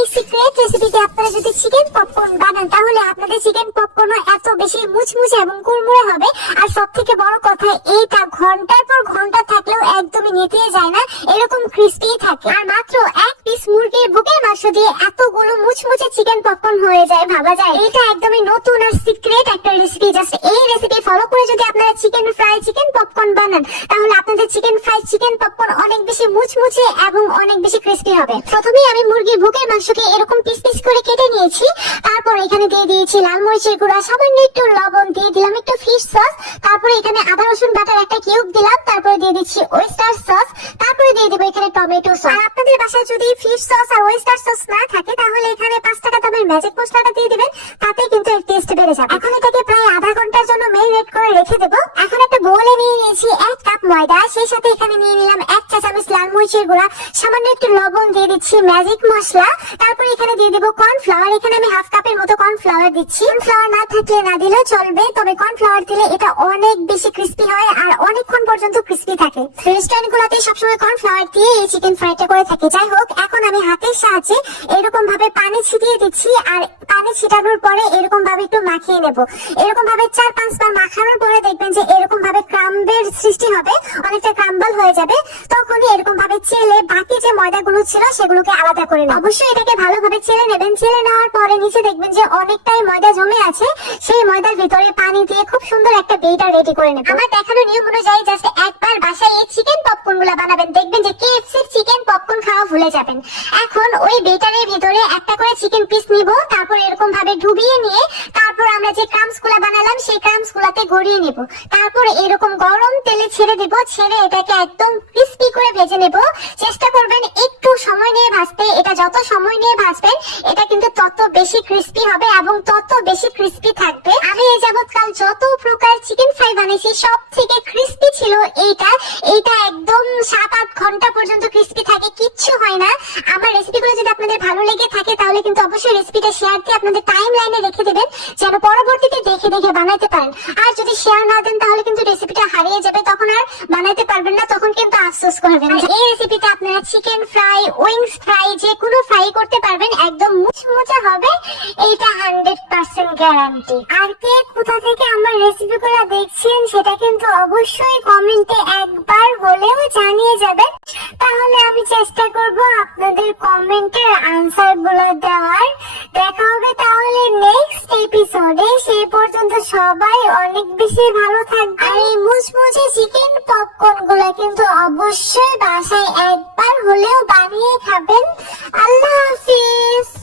এই সিক্রেট রেসিপিতে আপনারা যদি চিকেন পপকর্ন বানান, তাহলে আপনাদের চিকেন পপকর্ন এত বেশি মুচমুচে এবং কুড়মুড়ে হবে। আর সব থেকে বড় কথা, এইটা ঘণ্টার পর ঘণ্টা থাকলেও একদমই নেতিয়ে যায় না, এরকম ক্রিস্পি থাকে। আর মাত্র এক পিস মুরগির বুকের মাংস দিয়ে এতগুলো মুচমুচে চিকেন পপকর্ন হয়ে যায়, ভাবা যায়। এটা একদমই নতুন আর সিক্রেট একটা রেসিপি জাস্ট এই রেসিপি ফলো করে যদি আপনারা চিকেন ফ্রাই চিকেন পপকর্ন বানান, তাহলে আপনাদের চিকেন ফ্রাই চিকেন পপকর্ন অনেক বেশি মুচমুচে এবং অনেক বেশি ক্রিস্পি হবে। প্রথমেই আমি মুরগির বুকের মাংসকে এরকম পিস পিস করে কেটে নিয়েছি। তারপর এখানে দিয়ে দিয়েছি লাল মরিচের গুঁড়া, সামান্য একটু লবণ দিয়ে দিলাম, একটু ফিশ সস তারপরে এখানে আদা, রসুন, বাটার একটা কিউব দিলাম, তারপরে দিয়ে দিচ্ছি ওয়েস্টার সস তারপরে দিয়ে দেবো এখানে টমেটো সস আর আপনাদের বাসায় যদি ফিশ সস আর ওয়েস্টার সস না থাকে, তাহলে এখানে পাঁচ টাকা দামের ম্যাজিক মশলাটা দিয়ে দিবেন তাতে কিন্তু এর টেস্ট বেড়ে যাবে। এখন এটাকে প্রায় আধা ঘণ্টার জন্য মেরিনেট করে রেখে দেবো। বোলে নিয়ে নিয়েছি, এক কাপ ময়দা, সেই সাথে এখানে নিয়ে নিলাম এক চা চামচ লাল মরিচের গুঁড়া, সামান্য একটু লবণ দিয়ে দিচ্ছি ম্যাজিক মশলা। তারপর এখানে দিয়ে দেবো কর্নফ্লাওয়ার এখানে আমি হাফ কাপের মতো কর্নফ্লাওয়ার দিচ্ছি। কর্নফ্লাওয়ার না থাকলে না দিলেও চলবে, তবে কর্নফ্লাওয়ার দিলে এটা অনেক বেশি ক্রিস্পি হয় আর অনেকক্ষণ পর্যন্ত ক্রিস্পি থাকে। রেস্টুরেন্ট গুলোতে সবসময় কর্নফ্লাওয়ার দিয়ে এই চিকেন ফ্রাইটা করে থাকে। যাই হোক, এখন আমি হাতের সাহায্যে এরকম ভাবে পানি ছিটিয়ে দিচ্ছি আর পানি ছিটানোর পরে এরকম ভাবে একটু মাখিয়ে নেব। এরকম ভাবে চার পাঁচ বার মাখানোর পরে দেখবেন যে এরকম ভাবে ক্রাম্বের সৃষ্টি হবে, অনেকটা ক্রাম্বল হয়ে যাবে, তখনই এরকম ভাবে চেলে বাকি যে ময়দাগুলো ছিল সেগুলোকে আলাদা করে নেব অবশ্যই এটাকে ভালোভাবে চেলে নেবেন। চেলে নেওয়ার পরে নিচে দেখবেন যে অনেকটাই ময়দা জমে আছে। সেই ময়দার ভিতরে পানি দিয়ে খুব সুন্দর একটা বেটার রেডি করে নেব আমার দেখানো নিয়ম অনুযায়ী জাস্ট একবার বাসায় এই চিকেন পপকর্নগুলো বানাবেন। দেখবেন যে কেএফসির চিকেন পপকর্ন খাওয়া ভুলে যাবেন। এখন ওই বেটারের ভিতরে একটা করে চিকেন পিস নিব, তারপর এরকম ভাবে ডুবিয়ে নিয়ে তারপর আমরা যে ক্রামসগুলা বানালাম, সেই ক্রামস গুলাতে গড়িয়ে নেব। তারপর এরকম গরম তেলে ছেড়ে দেব, ছেড়ে এটাকে একদম ক্রিস্পি করে ভেজে নেব। চেষ্টা করবেন একটু সময় নিয়ে ভাজতে। এটা যত সময় নিয়ে ভাজবেন, এটা কিন্তু তত বেশি ক্রিস্পি হবে এবং তত বেশি ক্রিস্পি থাকবে। আমি এই যাবৎকাল যত প্রকার চিকেন ফ্রাই বানিয়েছি সব থেকে ক্রিস্পি ছিল এইটা। এইটা একদম আট ঘণ্টা পর্যন্ত ক্রিস্পি থাকে কিচ্ছু হয় না। আমার রেসিপিগুলো যদি আপনাদের ভালো লেগে থাকে তাহলে কিন্তু অবশ্যই রেসিপিটা শেয়ার দিয়ে আপনাদের টাইম লাইনে রেখে দেবেন যেন পরবর্তীতে দেখে দেখে বানাতে পারেন। আর যদি শেয়ার না দেন তাহলে কিন্তু রেসিপিটা হারিয়ে যাবে তখন আর বানাতে পারবেন না তখন কিন্তু আফসোস করবেন। এই রেসিপিতে আপনারা চিকেন ফ্রাই উইংস ফ্রাই যে কোনো ফ্রাই করতে পারবেন একদম মুচমুচে হবে এইটা হান্ড্রেড পার্সেন্ট গ্যারান্টি আর কে কোথা থেকে আমার রেসিপিগুলো দেখছেন সেটা কিন্তু অবশ্যই কমেন্টে একবার হলেও জানিয়ে যাবেন। তাহলে আমি চেষ্টা করব আপনাদের কমেন্টের আনসারগুলো দেওয়ার। দেখা হবে তাহলে নেক্সট এপিসোডে সেই পর্যন্ত সবাই অনেক বেশি ভালো থাকবে আর এই মুচমুচে চিকেন পপকর্নগুলো কিন্তু অবশ্যই বাসায় একবার হলেও বানিয়ে খাবেন। আল্লাহ হাফিজ।